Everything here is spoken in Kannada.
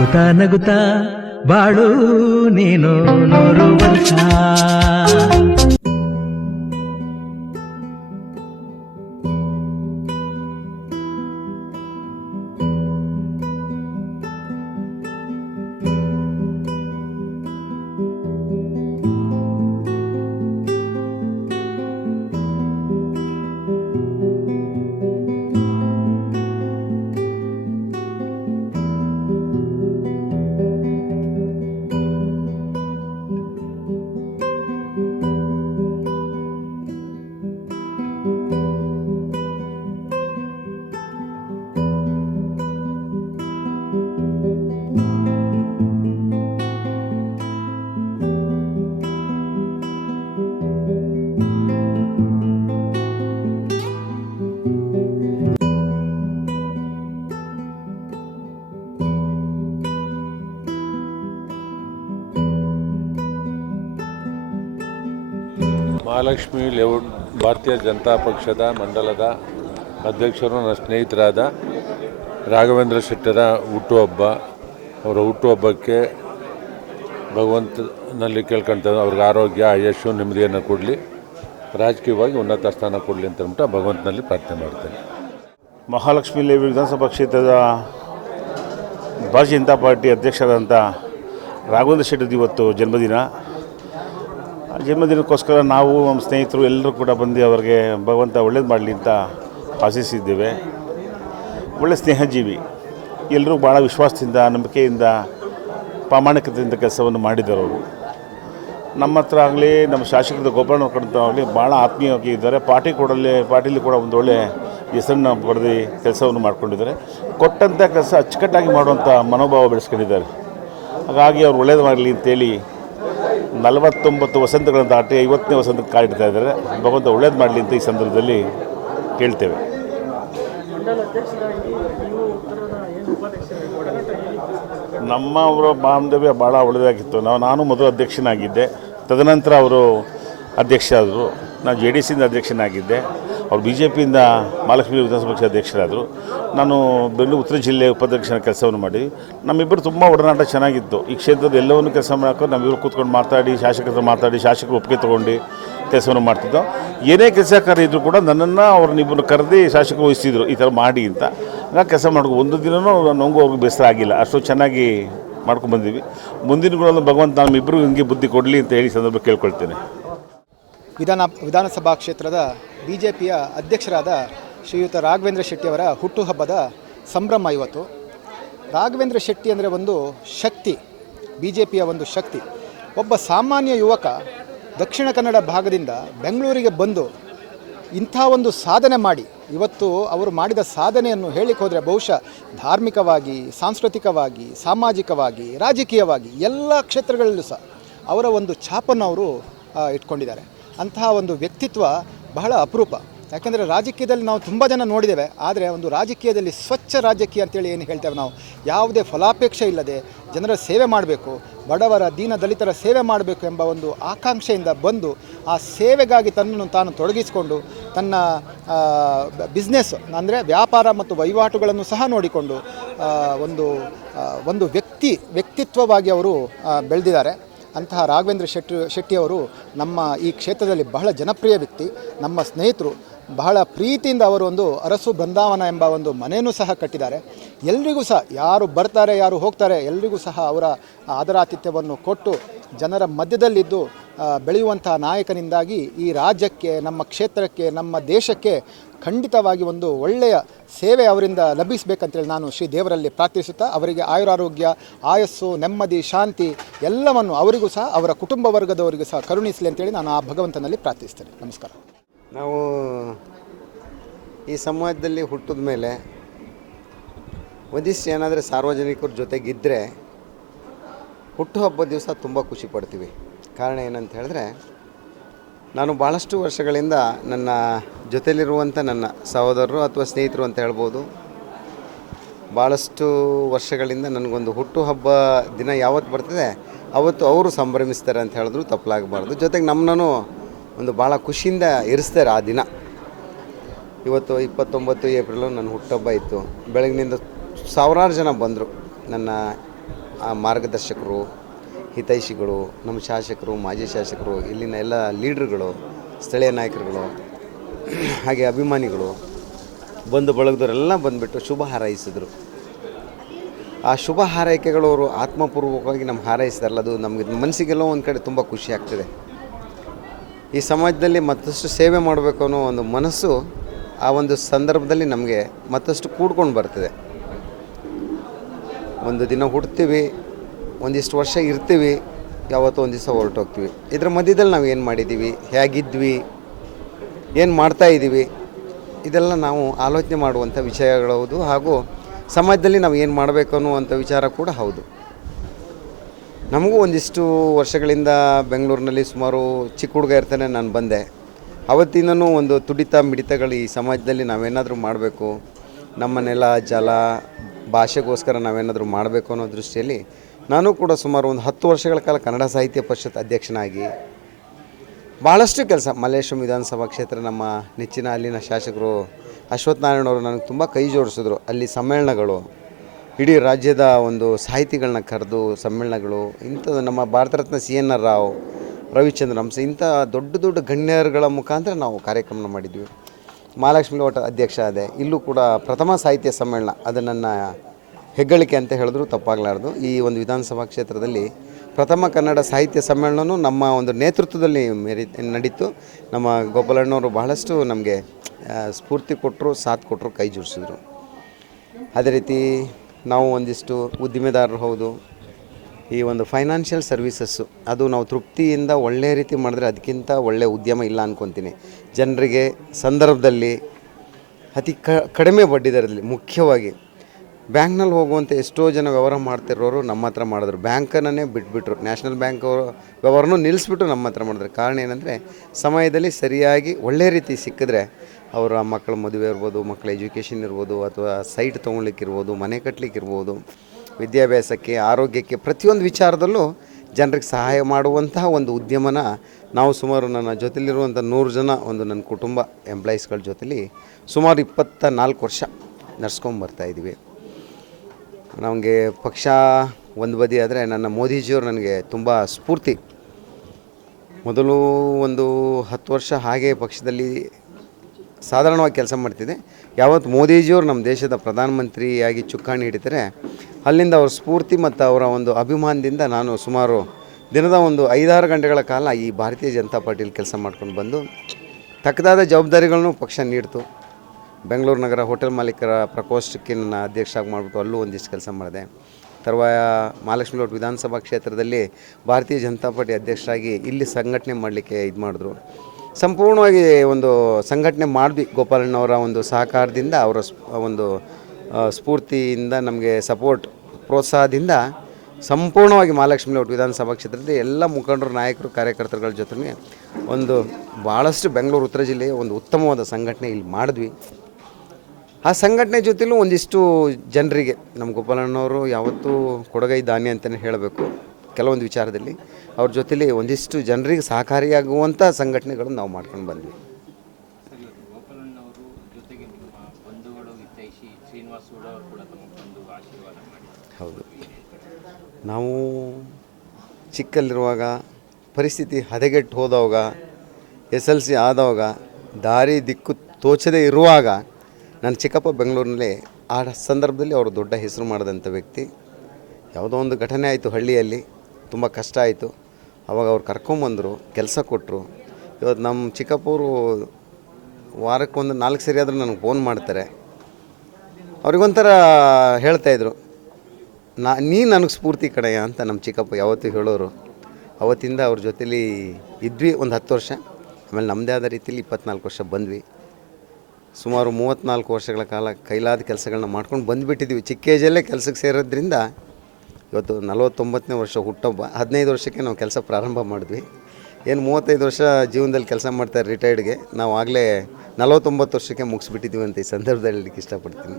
ನಗುತ್ತಾ ನಗುತ್ತಾ ಬಾಳು ನೀನು 100 ವರ್ಷ. ಮಹಾಲಕ್ಷ್ಮಿ ಲೇಔಟ್ ಭಾರತೀಯ ಜನತಾ ಪಕ್ಷದ ಮಂಡಲದ ಅಧ್ಯಕ್ಷರು ನನ್ನ ಸ್ನೇಹಿತರಾದ ರಾಘವೇಂದ್ರ ಶೆಟ್ಟರ ಹುಟ್ಟುಹಬ್ಬ. ಅವರ ಹುಟ್ಟುಹಬ್ಬಕ್ಕೆ ಭಗವಂತನಲ್ಲಿ ಕೇಳ್ಕೊಳ್ತಾರೆ ಅವ್ರಿಗೆ ಆರೋಗ್ಯ ಆಯಸ್ಸು ನೆಮ್ಮದಿಯನ್ನು ಕೊಡಲಿ, ರಾಜಕೀಯವಾಗಿ ಉನ್ನತ ಸ್ಥಾನ ಕೊಡಲಿ ಅಂತ ಅಂದ್ಬಿಟ್ಟು ಭಗವಂತನಲ್ಲಿ ಪ್ರಾರ್ಥನೆ ಮಾಡ್ತೇನೆ. ಮಹಾಲಕ್ಷ್ಮಿ ಲೇಔಟ್ ವಿಧಾನಸಭಾ ಕ್ಷೇತ್ರದ ಭಾರತೀಯ ಜನತಾ ಪಾರ್ಟಿ ಅಧ್ಯಕ್ಷರಾದಂಥ ರಾಘವೇಂದ್ರ ಶೆಟ್ಟರ್ದು ಇವತ್ತು ಜನ್ಮದಿನಕ್ಕೋಸ್ಕರ ನಾವು ನಮ್ಮ ಸ್ನೇಹಿತರು ಎಲ್ಲರೂ ಕೂಡ ಬಂದು ಅವರಿಗೆ ಭಗವಂತ ಒಳ್ಳೇದು ಮಾಡಲಿ ಅಂತ ಆಶಿಸಿದ್ದೇವೆ. ಒಳ್ಳೆ ಸ್ನೇಹಜೀವಿ, ಎಲ್ಲರೂ ಭಾಳ ವಿಶ್ವಾಸದಿಂದ ನಂಬಿಕೆಯಿಂದ ಪ್ರಾಮಾಣಿಕತೆಯಿಂದ ಕೆಲಸವನ್ನು ಮಾಡಿದ್ದಾರೆ. ಅವರು ನಮ್ಮ ಹತ್ರ ಆಗಲಿ ನಮ್ಮ ಶಾಸಕರ ಗೋಪಾಲನವ್ರ ಕಡೆ ಆಗಲಿ ಭಾಳ ಆತ್ಮೀಯವಾಗಿ ಇದ್ದಾರೆ. ಪಾರ್ಟಿಲಿ ಕೂಡ ಒಂದು ಒಳ್ಳೆ ಹೆಸರನ್ನು ಪಡೆದು ಕೆಲಸವನ್ನು ಮಾಡ್ಕೊಂಡಿದ್ದಾರೆ. ಕೊಟ್ಟಂಥ ಕೆಲಸ ಅಚ್ಚುಕಟ್ಟಾಗಿ ಮಾಡುವಂಥ ಮನೋಭಾವ ಬೆಳೆಸ್ಕೊಂಡಿದ್ದಾರೆ. ಹಾಗಾಗಿ ಅವ್ರು ಒಳ್ಳೇದು ಮಾಡಲಿ ಅಂತೇಳಿ 49 ವಸಂತಗಳನ್ನು ದಾಟಿ 50ನೇ ವಸಂತಕ್ಕೆ ಕಾಯ್ತಾ ಇದ್ದಾರೆ. ಭಗವಂತ ಒಳ್ಳೇದು ಮಾಡಲಿ ಅಂತ ಈ ಸಂದರ್ಭದಲ್ಲಿ ಕೇಳ್ತೇವೆ. ಅವರ ಬಾಂಧವ್ಯ ಭಾಳ ಒಳ್ಳೆಯದಾಗಿತ್ತು. ನಾನು ಮೊದಲು ಅಧ್ಯಕ್ಷನಾಗಿದ್ದೆ, ತದನಂತರ ಅವರು ಅಧ್ಯಕ್ಷ ಆದರು. ನಾನು JDS-ಇಂದ ಅಧ್ಯಕ್ಷನಾಗಿದ್ದೆ. ಅವರು BJP-ಯಿಂದ ಮಹಾಲಕ್ಷ್ಮಿ ವಿಧಾನಸಭಾ ಪಕ್ಷದ ಅಧ್ಯಕ್ಷರಾದರು. ನಾನು ಬೆಂಗಳೂರು ಉತ್ತರ ಜಿಲ್ಲೆ ಉಪಾಧ್ಯಕ್ಷನ ಕೆಲಸವನ್ನು ಮಾಡಿ ನಮ್ಮಿಬ್ಬರು ತುಂಬ ಒಡನಾಟ ಚೆನ್ನಾಗಿತ್ತು. ಈ ಕ್ಷೇತ್ರದ ಎಲ್ಲವನ್ನೂ ಕೆಲಸ ಮಾಡೋಕೆ ನಾವಿಬ್ಬರು ಕೂತ್ಕೊಂಡು ಮಾತಾಡಿ ಶಾಸಕರು ಒಪ್ಪಿಗೆ ತೊಗೊಂಡು ಕೆಲಸವನ್ನು ಮಾಡ್ತಿದ್ದೋ. ಏನೇ ಕೆಲಸ ಕಾರ್ಯ ಇದ್ದರೂ ಕೂಡ ನನ್ನನ್ನು ಅವ್ರನ್ನಿಬ್ಬರು ಕರೆದು ಶಾಸಕರು ವಹಿಸ್ತಿದ್ರು ಈ ಥರ ಮಾಡಿ ಅಂತ. ಹಾಗಾಗಿ ಕೆಲಸ ಮಾಡ್ಕೊ ಒಂದು ದಿನವೂ ನನಗೂ ಅವ್ರಿಗೆ ಬೇಸರ ಆಗಿಲ್ಲ. ಅಷ್ಟು ಚೆನ್ನಾಗಿ ಮಾಡ್ಕೊಂಡ್ಬಂದೀವಿ. ಮುಂದಿನ ದಿನಗಳಲ್ಲಿ ಭಗವಂತ ನಮ್ಮಿಬ್ಬರು ಹಿಂಗೆ ಬುದ್ಧಿ ಕೊಡಲಿ ಅಂತ ಹೇಳಿ ಸಂದರ್ಭ ಕೇಳ್ಕೊಳ್ತೇನೆ. ವಿಧಾನಸಭಾ ಕ್ಷೇತ್ರದ BJPಯ ಅಧ್ಯಕ್ಷರಾದ ಶ್ರೀಯುತ ರಾಘವೇಂದ್ರ ಶೆಟ್ಟಿಯವರ ಹುಟ್ಟುಹಬ್ಬದ ಸಂಭ್ರಮ ಇವತ್ತು. ರಾಘವೇಂದ್ರ ಶೆಟ್ಟಿ ಅಂದರೆ ಒಂದು ಶಕ್ತಿ, BJPಯ ಒಂದು ಶಕ್ತಿ. ಒಬ್ಬ ಸಾಮಾನ್ಯ ಯುವಕ ದಕ್ಷಿಣ ಕನ್ನಡ ಭಾಗದಿಂದ ಬೆಂಗಳೂರಿಗೆ ಬಂದು ಇಂಥ ಒಂದು ಸಾಧನೆ ಮಾಡಿ ಇವತ್ತು ಅವರು ಮಾಡಿದ ಸಾಧನೆಯನ್ನು ಹೇಳಿಕ್ಕೆ ಹೋದರೆ ಬಹುಶಃ ಧಾರ್ಮಿಕವಾಗಿ, ಸಾಂಸ್ಕೃತಿಕವಾಗಿ, ಸಾಮಾಜಿಕವಾಗಿ, ರಾಜಕೀಯವಾಗಿ ಎಲ್ಲ ಕ್ಷೇತ್ರಗಳಲ್ಲೂ ಸಹ ಅವರ ಒಂದು ಛಾಪನ್ನು ಅವರು ಇಟ್ಕೊಂಡಿದ್ದಾರೆ. ಅಂತಹ ಒಂದು ವ್ಯಕ್ತಿತ್ವ ಬಹಳ ಅಪರೂಪ. ಯಾಕೆಂದರೆ ರಾಜಕೀಯದಲ್ಲಿ ನಾವು ತುಂಬ ಜನ ನೋಡಿದ್ದೇವೆ, ಆದರೆ ಒಂದು ರಾಜಕೀಯದಲ್ಲಿ ಸ್ವಚ್ಛ ರಾಜಕೀಯ ಅಂತೇಳಿ ಏನು ಹೇಳ್ತೇವೆ ನಾವು, ಯಾವುದೇ ಫಲಾಪೇಕ್ಷೆ ಇಲ್ಲದೆ ಜನರ ಸೇವೆ ಮಾಡಬೇಕು, ಬಡವರ ದೀನ ದಲಿತರ ಸೇವೆ ಮಾಡಬೇಕು ಎಂಬ ಒಂದು ಆಕಾಂಕ್ಷೆಯಿಂದ ಬಂದು ಆ ಸೇವೆಗಾಗಿ ತನ್ನನ್ನು ತಾನು ತೊಡಗಿಸಿಕೊಂಡು ತನ್ನ ಬಿಸ್ನೆಸ್ ಅಂದರೆ ವ್ಯಾಪಾರ ಮತ್ತು ವಹಿವಾಟುಗಳನ್ನು ಸಹ ನೋಡಿಕೊಂಡು ಒಂದು ವ್ಯಕ್ತಿತ್ವವಾಗಿ ಅವರು ಬೆಳೆದಿದ್ದಾರೆ. ಅಂತಹ ರಾಘವೇಂದ್ರ ಶೆಟ್ಟಿಯವರು ನಮ್ಮ ಈ ಕ್ಷೇತ್ರದಲ್ಲಿ ಬಹಳ ಜನಪ್ರಿಯ ವ್ಯಕ್ತಿ, ನಮ್ಮ ಸ್ನೇಹಿತರು. ಬಹಳ ಪ್ರೀತಿಯಿಂದ ಅವರು ಒಂದು ಅರಸು ಬೃಂದಾವನ ಎಂಬ ಒಂದು ಮನೆಯೂ ಸಹ ಕಟ್ಟಿದ್ದಾರೆ. ಎಲ್ರಿಗೂ ಸಹ ಯಾರು ಬರ್ತಾರೆ ಯಾರು ಹೋಗ್ತಾರೆ ಎಲ್ರಿಗೂ ಸಹ ಅವರ ಆದರಾತಿಥ್ಯವನ್ನು ಕೊಟ್ಟು ಜನರ ಮಧ್ಯದಲ್ಲಿದ್ದು ಬೆಳೆಯುವಂತಹ ನಾಯಕನಿಂದಾಗಿ ಈ ರಾಜ್ಯಕ್ಕೆ, ನಮ್ಮ ಕ್ಷೇತ್ರಕ್ಕೆ, ನಮ್ಮ ದೇಶಕ್ಕೆ ಖಂಡಿತವಾಗಿ ಒಂದು ಒಳ್ಳೆಯ ಸೇವೆ ಅವರಿಂದ ಲಭಿಸಬೇಕಂತೇಳಿ ನಾನು ಶ್ರೀ ದೇವರಲ್ಲಿ ಪ್ರಾರ್ಥಿಸುತ್ತಾ ಅವರಿಗೆ ಆಯುರಾರೋಗ್ಯ, ಆಯಸ್ಸು, ನೆಮ್ಮದಿ, ಶಾಂತಿ ಎಲ್ಲವನ್ನು ಅವರಿಗೂ ಸಹ ಅವರ ಕುಟುಂಬ ವರ್ಗದವರಿಗೂ ಸಹ ಕರುಣಿಸಲಿ ಅಂತೇಳಿ ನಾನು ಆ ಭಗವಂತನಲ್ಲಿ ಪ್ರಾರ್ಥಿಸ್ತೇನೆ. ನಮಸ್ಕಾರ. ನಾವು ಈ ಸಮಾಜದಲ್ಲಿ ಹುಟ್ಟಿದ ಮೇಲೆ ಒಂದಿಷ್ಟು ಏನಾದರೆ ಸಾರ್ವಜನಿಕರ ಜೊತೆಗಿದ್ದರೆ ಹುಟ್ಟುಹಬ್ಬದ ದಿವಸ ತುಂಬ ಖುಷಿ ಪಡ್ತೀವಿ. ಕಾರಣ ಏನಂತ ಹೇಳಿದ್ರೆ, ನಾನು ಭಾಳಷ್ಟು ವರ್ಷಗಳಿಂದ ನನ್ನ ಜೊತೆಲಿರುವಂಥ ನನ್ನ ಸಹೋದರರು ಅಥವಾ ಸ್ನೇಹಿತರು ಅಂತ ಹೇಳ್ಬೋದು, ಭಾಳಷ್ಟು ವರ್ಷಗಳಿಂದ ನನಗೊಂದು ಹುಟ್ಟುಹಬ್ಬ ದಿನ ಯಾವತ್ತು ಬರ್ತದೆ ಅವತ್ತು ಅವರು ಸಂಭ್ರಮಿಸ್ತಾರೆ ಅಂತ ಹೇಳಿದ್ರು ತಪ್ಪಲಾಗಬಾರ್ದು. ಜೊತೆಗೆ ನಮ್ಮನ್ನು ಒಂದು ಭಾಳ ಖುಷಿಯಿಂದ ಇರಿಸ್ತಾರೆ ಆ ದಿನ. ಇವತ್ತು 29 ಏಪ್ರಿಲು ನನ್ನ ಹುಟ್ಟುಹಬ್ಬ ಇತ್ತು. ಬೆಳಗಿನಿಂದ ಸಾವಿರಾರು ಜನ ಬಂದರು. ನನ್ನ ಮಾರ್ಗದರ್ಶಕರು, ಹಿತೈಷಿಗಳು, ನಮ್ಮ ಶಾಸಕರು, ಮಾಜಿ ಶಾಸಕರು, ಇಲ್ಲಿನ ಎಲ್ಲ ಲೀಡ್ರುಗಳು, ಸ್ಥಳೀಯ ನಾಯಕರುಗಳು, ಹಾಗೆ ಅಭಿಮಾನಿಗಳು, ಬಂಧು ಬಳಗದವರೆಲ್ಲ ಬಂದುಬಿಟ್ಟು ಶುಭ ಹಾರೈಸಿದರು. ಆ ಶುಭ ಹಾರೈಕೆಗಳು ಅವರು ಆತ್ಮಪೂರ್ವಕವಾಗಿ ನಮ್ಗೆ ಹಾರೈಸಿದಾರಲ್ಲ, ಅದು ನಮಗೆ ಮನಸ್ಸಿಗೆಲ್ಲೋ ಒಂದು ಕಡೆ ತುಂಬ ಖುಷಿ ಆಗ್ತದೆ. ಈ ಸಮಾಜದಲ್ಲಿ ಮತ್ತಷ್ಟು ಸೇವೆ ಮಾಡಬೇಕು ಅನ್ನೋ ಒಂದು ಮನಸ್ಸು ಆ ಒಂದು ಸಂದರ್ಭದಲ್ಲಿ ನಮಗೆ ಮತ್ತಷ್ಟು ಕೂಡ್ಕೊಂಡು ಬರ್ತದೆ. ಒಂದು ದಿನ ಹುಡ್ತೀವಿ, ಒಂದಿಷ್ಟು ವರ್ಷ ಇರ್ತೀವಿ, ಯಾವತ್ತೋ ಒಂದು ದಿವಸ ಹೊರಟೋಗ್ತೀವಿ. ಇದರ ಮಧ್ಯದಲ್ಲಿ ನಾವು ಏನು ಮಾಡಿದ್ದೀವಿ, ಹೇಗಿದ್ವಿ, ಏನು ಮಾಡ್ತಾಯಿದ್ದೀವಿ, ಇದೆಲ್ಲ ನಾವು ಆಲೋಚನೆ ಮಾಡುವಂಥ ವಿಷಯಗಳು ಹೌದು. ಹಾಗೂ ಸಮಾಜದಲ್ಲಿ ನಾವು ಏನು ಮಾಡಬೇಕು ಅನ್ನುವಂಥ ವಿಚಾರ ಕೂಡ ಹೌದು. ನಮಗೂ ಒಂದಿಷ್ಟು ವರ್ಷಗಳಿಂದ ಬೆಂಗಳೂರಿನಲ್ಲಿ ಸುಮಾರು ಚಿಕ್ಕ ಹುಡುಗ ಇರ್ತಾನೆ ನಾನು ಬಂದೆ. ಅವತ್ತಿಂದನೂ ಒಂದು ತುಡಿತ ಮಿಡಿತಗಳು ಈ ಸಮಾಜದಲ್ಲಿ ನಾವೇನಾದರೂ ಮಾಡಬೇಕು, ನಮ್ಮ ನೆಲ ಜಲ ಭಾಷೆಗೋಸ್ಕರ ನಾವೇನಾದರೂ ಮಾಡಬೇಕು ಅನ್ನೋ ದೃಷ್ಟಿಯಲ್ಲಿ ನಾನು ಕೂಡ ಸುಮಾರು ಒಂದು 10 ವರ್ಷಗಳ ಕಾಲ ಕನ್ನಡ ಸಾಹಿತ್ಯ ಪರಿಷತ್ ಅಧ್ಯಕ್ಷನಾಗಿ ಭಾಳಷ್ಟು ಕೆಲಸ, ಮಲ್ಲೇಶ್ವರಂ ವಿಧಾನಸಭಾ ಕ್ಷೇತ್ರ ನಮ್ಮ ನೆಚ್ಚಿನ ಅಲ್ಲಿನ ಶಾಸಕರು ಅಶ್ವತ್ಥ ನಾರಾಯಣವರು ನನಗೆ ತುಂಬ ಕೈ ಜೋಡಿಸಿದ್ರು. ಅಲ್ಲಿ ಸಮ್ಮೇಳನಗಳು, ಇಡೀ ರಾಜ್ಯದ ಒಂದು ಸಾಹಿತಿಗಳನ್ನ ಕರೆದು ಸಮ್ಮೇಳನಗಳು, ಇಂಥದ್ದು ನಮ್ಮ ಭಾರತ ರತ್ನ CNR ರಾವ್, ರವಿಚಂದ್ರನ್ ಹಂಸ, ಇಂಥ ದೊಡ್ಡ ದೊಡ್ಡ ಗಣ್ಯರುಗಳ ಮುಖಾಂತರ ನಾವು ಕಾರ್ಯಕ್ರಮ ಮಾಡಿದ್ವಿ. ಮಹಾಲಕ್ಷ್ಮಿ ಹೋಟೆಲ್ ಅಧ್ಯಕ್ಷ ಆದೆ. ಇಲ್ಲೂ ಕೂಡ ಪ್ರಥಮ ಸಾಹಿತ್ಯ ಸಮ್ಮೇಳನ, ಅದು ನನ್ನ ಹೆಗ್ಗಳಿಕೆ ಅಂತ ಹೇಳಿದ್ರು ತಪ್ಪಾಗಲಾರ್ದು. ಈ ಒಂದು ವಿಧಾನಸಭಾ ಕ್ಷೇತ್ರದಲ್ಲಿ ಪ್ರಥಮ ಕನ್ನಡ ಸಾಹಿತ್ಯ ಸಮ್ಮೇಳನವೂ ನಮ್ಮ ಒಂದು ನೇತೃತ್ವದಲ್ಲಿ ನಡೀತು. ನಮ್ಮ ಗೋಪಾಲಣ್ಣವರು ಬಹಳಷ್ಟು ನಮಗೆ ಸ್ಫೂರ್ತಿ ಕೊಟ್ಟರು, ಸಾಥ್ ಕೊಟ್ಟರು, ಕೈ ಜೋಡಿಸಿದ್ರು. ಅದೇ ರೀತಿ ನಾವು ಒಂದಿಷ್ಟು ಉದ್ದಿಮೆದಾರರು ಹೌದು. ಈ ಒಂದು ಫೈನಾನ್ಷಿಯಲ್ ಸರ್ವೀಸಸ್ಸು ಅದು ನಾವು ತೃಪ್ತಿಯಿಂದ ಒಳ್ಳೆಯ ರೀತಿ ಮಾಡಿದ್ರೆ ಅದಕ್ಕಿಂತ ಒಳ್ಳೆಯ ಉದ್ಯಮ ಇಲ್ಲ ಅಂದ್ಕೊತೀನಿ. ಜನರಿಗೆ ಸಂದರ್ಭದಲ್ಲಿ ಅತಿ ಕಡಿಮೆ ಬಡ್ಡಿದರದಲ್ಲಿ, ಮುಖ್ಯವಾಗಿ ಬ್ಯಾಂಕ್ನಲ್ಲಿ ಹೋಗುವಂಥ ಎಷ್ಟೋ ಜನ ವ್ಯವಹಾರ ಮಾಡ್ತಿರೋರು ನಮ್ಮ ಹತ್ರ ಮಾಡಿದ್ರು. ಬ್ಯಾಂಕನ್ನೇ ಬಿಟ್ಬಿಟ್ರು, ನ್ಯಾಷನಲ್ ಬ್ಯಾಂಕ್ ಅವರು ವ್ಯವಹಾರನೂ ನಿಲ್ಲಿಸ್ಬಿಟ್ಟು ನಮ್ಮ ಹತ್ರ ಮಾಡಿದ್ರು. ಕಾರಣ ಏನಂದರೆ ಸಮಯದಲ್ಲಿ ಸರಿಯಾಗಿ ಒಳ್ಳೆಯ ರೀತಿ ಸಿಕ್ಕಿದ್ರೆ ಅವರ ಮಕ್ಕಳ ಮದುವೆ ಇರ್ಬೋದು, ಮಕ್ಕಳ ಎಜುಕೇಷನ್ ಇರ್ಬೋದು, ಅಥವಾ ಸೈಟ್ ತೊಗೊಳ್ಲಿಕ್ಕಿರ್ಬೋದು, ಮನೆ ಕಟ್ಟಲಿಕ್ಕಿರ್ಬೋದು, ವಿದ್ಯಾಭ್ಯಾಸಕ್ಕೆ, ಆರೋಗ್ಯಕ್ಕೆ, ಪ್ರತಿಯೊಂದು ವಿಚಾರದಲ್ಲೂ ಜನರಿಗೆ ಸಹಾಯ ಮಾಡುವಂತಹ ಒಂದು ಉದ್ಯಮನ ನಾವು ಸುಮಾರು ನನ್ನ ಜೊತೆಲಿರುವಂಥ 100 ಜನ ಒಂದು ನನ್ನ ಕುಟುಂಬ ಎಂಪ್ಲಾಯೀಸ್ಗಳ ಜೊತೆಲಿ ಸುಮಾರು 24 ವರ್ಷ ನಡೆಸ್ಕೊಂಬರ್ತಾಯಿದ್ದೀವಿ. ನಮಗೆ ಪಕ್ಷ ಒಂದು ಬದಿ ಆದರೆ ನನ್ನ ಮೋದಿಜಿಯವರು ನನಗೆ ತುಂಬ ಸ್ಫೂರ್ತಿ. ಮೊದಲು ಒಂದು 10 ವರ್ಷ ಹಾಗೆ ಪಕ್ಷದಲ್ಲಿ ಸಾಧಾರಣವಾಗಿ ಕೆಲಸ ಮಾಡ್ತಿದ್ದೆ. ಯಾವತ್ತು ಮೋದಿಜಿಯವರು ನಮ್ಮ ದೇಶದ ಪ್ರಧಾನಮಂತ್ರಿಯಾಗಿ ಚುಕ್ಕಾಣಿ ಹಿಡಿತಾರೆ, ಅಲ್ಲಿಂದ ಅವ್ರ ಸ್ಫೂರ್ತಿ ಮತ್ತು ಅವರ ಒಂದು ಅಭಿಮಾನದಿಂದ ನಾನು ಸುಮಾರು ದಿನದ ಒಂದು 5-6 ಗಂಟೆಗಳ ಕಾಲ ಈ ಭಾರತೀಯ ಜನತಾ ಪಾರ್ಟಿಯಲ್ಲಿ ಕೆಲಸ ಮಾಡ್ಕೊಂಡು ಬಂದು ತಕ್ಕದಾದ ಜವಾಬ್ದಾರಿಗಳನ್ನು ಪಕ್ಷ ನೀಡ್ತು. ಬೆಂಗಳೂರು ನಗರ ಹೋಟೆಲ್ ಮಾಲೀಕರ ಪ್ರಕೋಷ್ಠಕ್ಕೆ ನನ್ನ ಅಧ್ಯಕ್ಷರಾಗಿ ಮಾಡಿಬಿಟ್ಟು ಅಲ್ಲೂ ಒಂದಿಷ್ಟು ಕೆಲಸ ಮಾಡಿದೆ. ತರುವಾಯ ಮಹಾಲಕ್ಷ್ಮಿ ಲೇಔಟ್ ವಿಧಾನಸಭಾ ಕ್ಷೇತ್ರದಲ್ಲಿ ಭಾರತೀಯ ಜನತಾ ಪಾರ್ಟಿ ಅಧ್ಯಕ್ಷರಾಗಿ ಇಲ್ಲಿ ಸಂಘಟನೆ ಮಾಡಲಿಕ್ಕೆ ಇದು ಮಾಡಿದ್ರು. ಸಂಪೂರ್ಣವಾಗಿ ಒಂದು ಸಂಘಟನೆ ಮಾಡಿದ್ವಿ. ಗೋಪಾಲಣ್ಣವರ ಒಂದು ಸಹಕಾರದಿಂದ, ಅವರ ಒಂದು ಸ್ಫೂರ್ತಿಯಿಂದ, ನಮಗೆ ಸಪೋರ್ಟ್ ಪ್ರೋತ್ಸಾಹದಿಂದ ಸಂಪೂರ್ಣವಾಗಿ ಮಹಾಲಕ್ಷ್ಮಿ ಲೇಔಟ್ ವಿಧಾನಸಭಾ ಕ್ಷೇತ್ರದಲ್ಲಿ ಎಲ್ಲ ಮುಖಂಡರು, ನಾಯಕರು, ಕಾರ್ಯಕರ್ತರುಗಳ ಜೊತೆಗೆ ಒಂದು ಭಾಳಷ್ಟು ಬೆಂಗಳೂರು ಉತ್ತರ ಜಿಲ್ಲೆಯ ಒಂದು ಉತ್ತಮವಾದ ಸಂಘಟನೆ ಇಲ್ಲಿ ಮಾಡಿದ್ವಿ. ಆ ಸಂಘಟನೆ ಜೊತೆಲೂ ಒಂದಿಷ್ಟು ಜನರಿಗೆ ನಮ್ಮ ಗೋಪಾಲಣ್ಣವರು ಯಾವತ್ತೂ ಕೊಡುಗೈ ದಾನಿ ಅಂತಲೇ ಹೇಳಬೇಕು. ಕೆಲವೊಂದು ವಿಚಾರದಲ್ಲಿ ಅವ್ರ ಜೊತೆಲಿ ಒಂದಿಷ್ಟು ಜನರಿಗೆ ಸಹಕಾರಿಯಾಗುವಂಥ ಸಂಘಟನೆಗಳನ್ನು ನಾವು ಮಾಡ್ಕೊಂಡು ಬಂದ್ವಿ. ಹೌದು, ನಾವು ಚಿಕ್ಕಲ್ಲಿರುವಾಗ ಪರಿಸ್ಥಿತಿ ಹದಗೆಟ್ಟು ಹೋದವಾಗ, SLC ಆದವಾಗ, ದಾರಿ ದಿಕ್ಕು ತೋಚದೇ ಇರುವಾಗ ನನ್ನ ಚಿಕ್ಕಪ್ಪ ಬೆಂಗಳೂರಿನಲ್ಲಿ ಆ ಸಂದರ್ಭದಲ್ಲಿ ಅವರು ದೊಡ್ಡ ಹೆಸರು ಮಾಡಿದಂಥ ವ್ಯಕ್ತಿ. ಯಾವುದೋ ಒಂದು ಘಟನೆ ಆಯಿತು ಹಳ್ಳಿಯಲ್ಲಿ, ತುಂಬ ಕಷ್ಟ ಆಯಿತು. ಆವಾಗ ಅವ್ರು ಕರ್ಕೊಂಬಂದರು, ಕೆಲಸ ಕೊಟ್ಟರು. ಇವತ್ತು ನಮ್ಮ ಚಿಕ್ಕಪ್ಪವರು ವಾರಕ್ಕೊಂದು 4 ಸರಿ ಆದರೂ ನನಗೆ ಫೋನ್ ಮಾಡ್ತಾರೆ. ಅವ್ರಿಗೊಂಥರ ಹೇಳ್ತಾಯಿದ್ರು, ನೀ ನನಗೆ ಸ್ಫೂರ್ತಿ ಕಡೆಯ ಅಂತ ನಮ್ಮ ಚಿಕ್ಕಪ್ಪ ಯಾವತ್ತೂ ಹೇಳೋರು. ಅವತ್ತಿಂದ ಅವ್ರ ಜೊತೇಲಿ ಇದ್ವಿ ಒಂದು 10 ವರ್ಷ. ಆಮೇಲೆ ನಮ್ಮದೇ ಆದ ರೀತಿಯಲ್ಲಿ 24 ವರ್ಷ ಬಂದ್ವಿ. ಸುಮಾರು 34 ವರ್ಷಗಳ ಕಾಲ ಕೈಲಾದ ಕೆಲಸಗಳನ್ನ ಮಾಡ್ಕೊಂಡು ಬಂದುಬಿಟ್ಟಿದ್ವಿ. ಚಿಕ್ಕ ಏಜಲ್ಲೇ ಕೆಲಸಕ್ಕೆ ಸೇರೋದ್ರಿಂದ ಇವತ್ತು 49ನೇ ವರ್ಷ ಹುಟ್ಟುಹಬ್ಬ. 15 ವರ್ಷಕ್ಕೆ ನಾವು ಕೆಲಸ ಪ್ರಾರಂಭ ಮಾಡಿದ್ವಿ. ಏನು 35 ವರ್ಷ ಜೀವನದಲ್ಲಿ ಕೆಲಸ ಮಾಡ್ತಾರೆ ರಿಟೈರ್ಡ್ಗೆ, ನಾವು ಆಗಲೇ 49 ವರ್ಷಕ್ಕೆ ಮುಗಿಸ್ಬಿಟ್ಟಿದ್ದೀವಿ ಅಂತ ಈ ಸಂದರ್ಭದಲ್ಲಿ ಹೇಳಲಿಕ್ಕೆ ಇಷ್ಟಪಡ್ತೀನಿ.